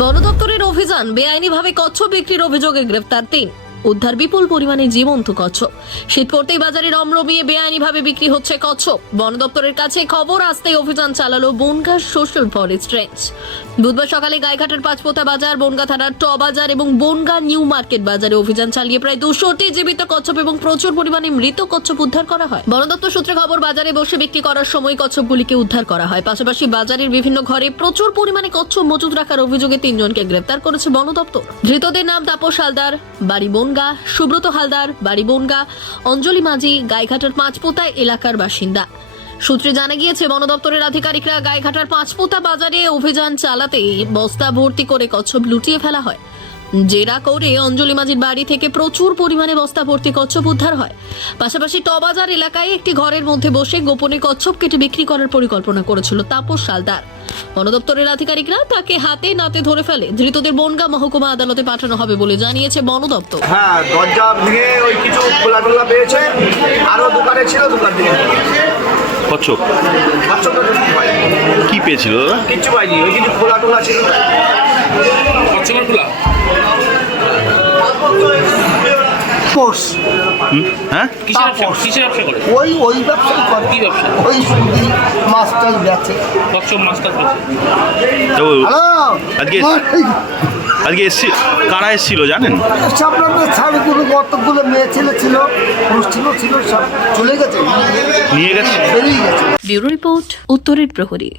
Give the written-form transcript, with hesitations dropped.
বন দপ্তরের অভিযান, বেআইনিভাবে কচ্ছপ বিক্রির অভিযোগে গ্রেফতার 3, উদ্ধার বিপুল পরিমাণে জীবন্ত কচ্ছপ। শীত পড়তেই বাজারে রমরমিয়ে বেআইনিভাবে বিক্রি হচ্ছে কচ্ছপ। বন দপ্তরের কাছে খবর আসতেই অভিযান চালালো বনগাঁ সোশ্যাল ফরেস্ট রেঞ্জ। বুধবার সকালে গাইঘাটার পাঁচপোতা বাজার, বনগাঁ থানার ট বাজার এবং বনগাঁ নিউ মার্কেট বাজারে অভিযান চালিয়ে প্রায় 200টি জীবিত কচ্ছপ এবং প্রচুর পরিমাণে মৃত কচ্ছপ উদ্ধার করা হয়। বন দপ্তর সূত্রে খবর, বাজারে বসে বিক্রি করার সময় কচ্ছপগুলিকে উদ্ধার করা হয়। পাশাপাশি বাজারের বিভিন্ন ঘরে প্রচুর পরিমাণে কচ্ছপ মজুদ রাখার অভিযোগে 3 জনকে গ্রেফতার করেছে বন দপ্তর। ধৃতদের নাম তাপস হালদার, বাড়ি বনগাঁ, সুব্রত হালদার, বাড়ি বনগাঁ, অঞ্জলি মাঝি, গাইঘাটার পাঁচপোতা এলাকার বাসিন্দা। সূত্রে জানা গিয়েছে, বন দপ্তরের আধিকারিকরা গাইঘাটার পাঁচপোতা বাজারে অভিযান চালাতে বস্তা ভর্তি করে কচ্ছপ লুটিয়ে ফেলা হয়। জেরা করে অঞ্জলি মাঝির বাড়ি থেকে প্রচুর পরিমাণে বস্তা ভর্তি কচ্ছপ উদ্ধার হয়। পাশাপাশি টবাজার এলাকায় একটি ঘরের মধ্যে বসে গোপনে কচ্ছপ কেটে বিক্রি করার পরিকল্পনা করেছিল তাপস হালদার। বন দপ্তরের আধিকারিকরা তাকে হাতে নাতে ধরে ফেলে। ধৃতদের বনগাঁ মহকুমা আদালতে পাঠানো হবে বলে জানিয়েছে বন দপ্তর। হ্যাঁ, দরজা ভেঙে ওই কিছু খোলা পেয়েছে, আরো দোকানে ছিল, দোকান থেকে কচ্ছপ কচ্ছপটা কিছু পাইনি। কি পেয়েছিল দাদা? কিচ্ছু পাইনি, ওই কিছু খোলা ছিল। কচ্ছপের খোলা পোষ হ্যাঁ, কিসের ব্যবসা করে? ওই ব্যবসাই করে। কি ব্যবসা? ওই সুদি মাছটাই বেচে। কচ্ছপ মাছটা পেয়েছে। তো হ্যালো, আজকে এসছি, কারা এসেছিল জানেন? সব আপনাদের শাড়িগুলো কতগুলো মেয়ে ছেলে ছিল, পুরুষ ছিল সব চলে গেছে, নিয়ে গেছে। বেরিয়ে গেছে। ব্যুরো রিপোর্ট, উত্তরের প্রহরী।